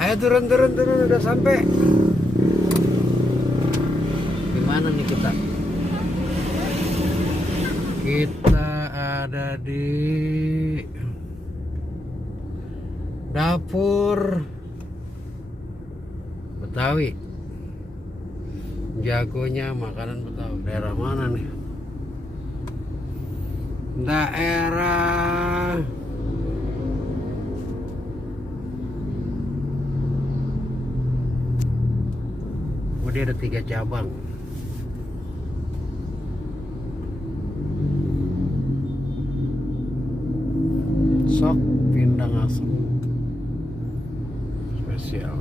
Ayo turun udah sampai. Gimana nih kita? Kita ada di dapur Betawi. Jagonya makanan Betawi. Daerah mana nih? Daerah dia ada 3 cabang. Sok pindang asem spesial.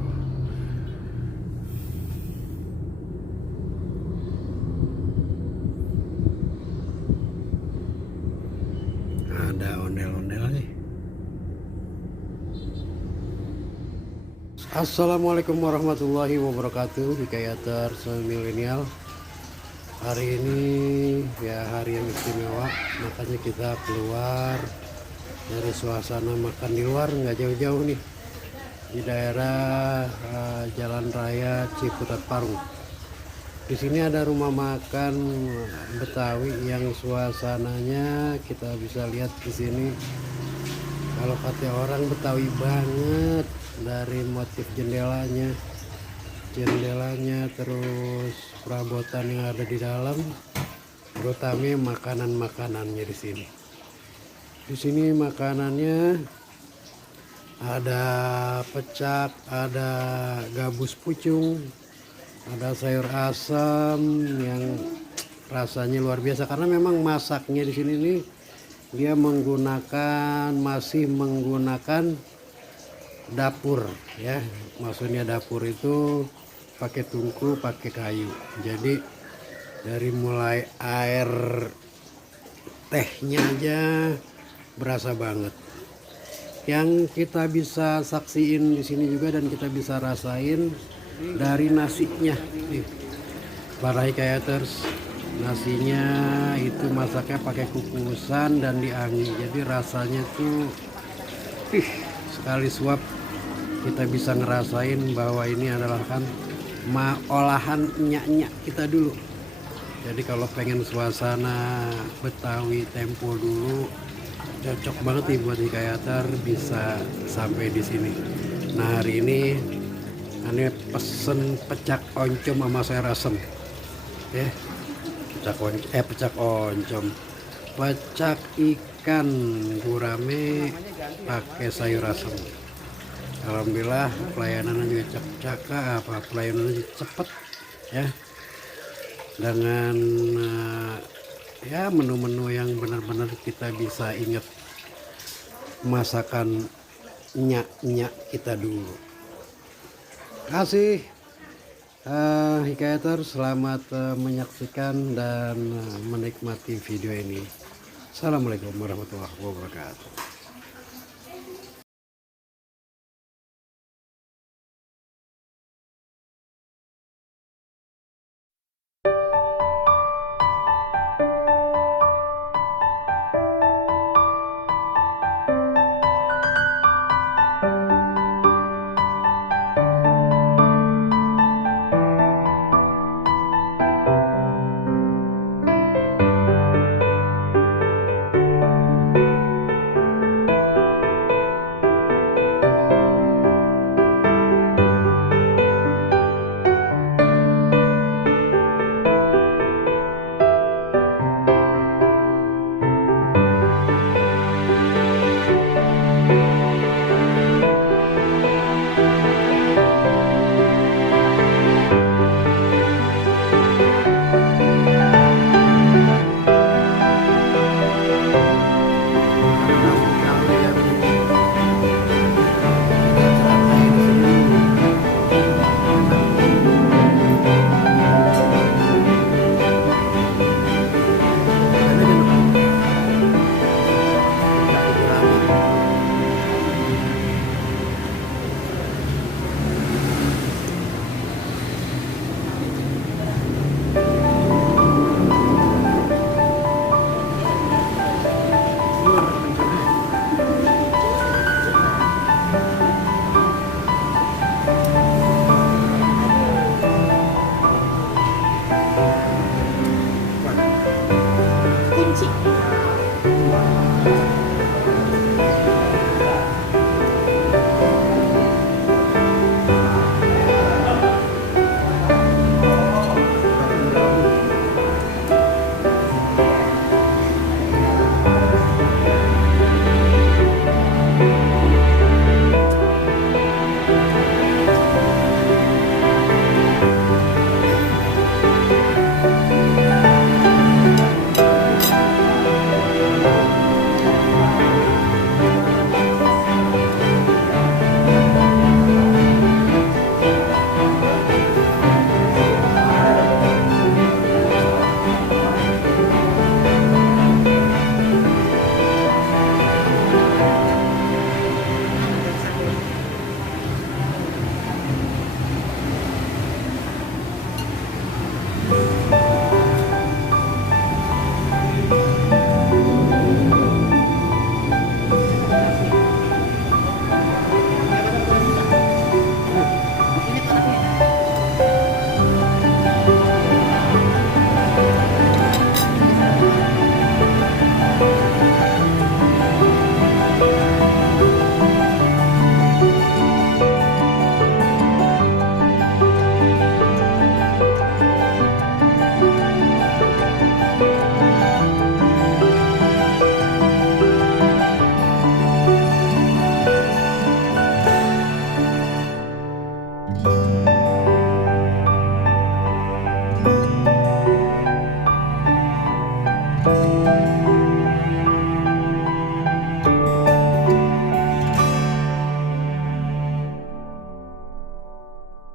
Ada ondel-ondel nih. Assalamualaikum warahmatullahi wabarakatuh. Hikayater milenial. Hari ini ya hari yang istimewa, makanya kita keluar dari suasana makan di luar, nggak jauh-jauh nih, di daerah Jalan Raya Ciputat Parung. Di sini ada rumah makan Betawi yang suasananya kita bisa lihat di sini. Kalau kata orang Betawi banget, dari motif jendelanya, terus perabotan yang ada di dalam, terutama makanan-makanannya di sini. Di sini makanannya ada pecak, ada gabus pucung, ada sayur asam yang rasanya luar biasa karena memang masaknya di sini nih dia masih menggunakan dapur ya. Maksudnya dapur itu pakai tungku, pakai kayu. Jadi dari mulai air tehnya aja berasa banget. Yang kita bisa saksiin di sini juga dan kita bisa rasain dari nasinya nih. Para hikayaters, nasinya itu masaknya pakai kukusan dan dianggi. Jadi rasanya tuh sekali suap kita bisa ngerasain bahwa ini adalah kan olahan nyak-nyak kita dulu. Jadi kalau pengen suasana Betawi tempo dulu, cocok banget nih buat hikayater, bisa sampai di sini. Nah hari ini aneh pesen pecak oncom sama sayur asem ya. Pecak ikan gurame pakai sayur asem. Alhamdulillah pelayanannya juga pelayanannya cepet ya, dengan ya menu-menu yang benar-benar kita bisa ingat masakan nyak-nyak kita dulu. Kasih hikayater, selamat menyaksikan dan menikmati video ini. Assalamualaikum warahmatullahi wabarakatuh.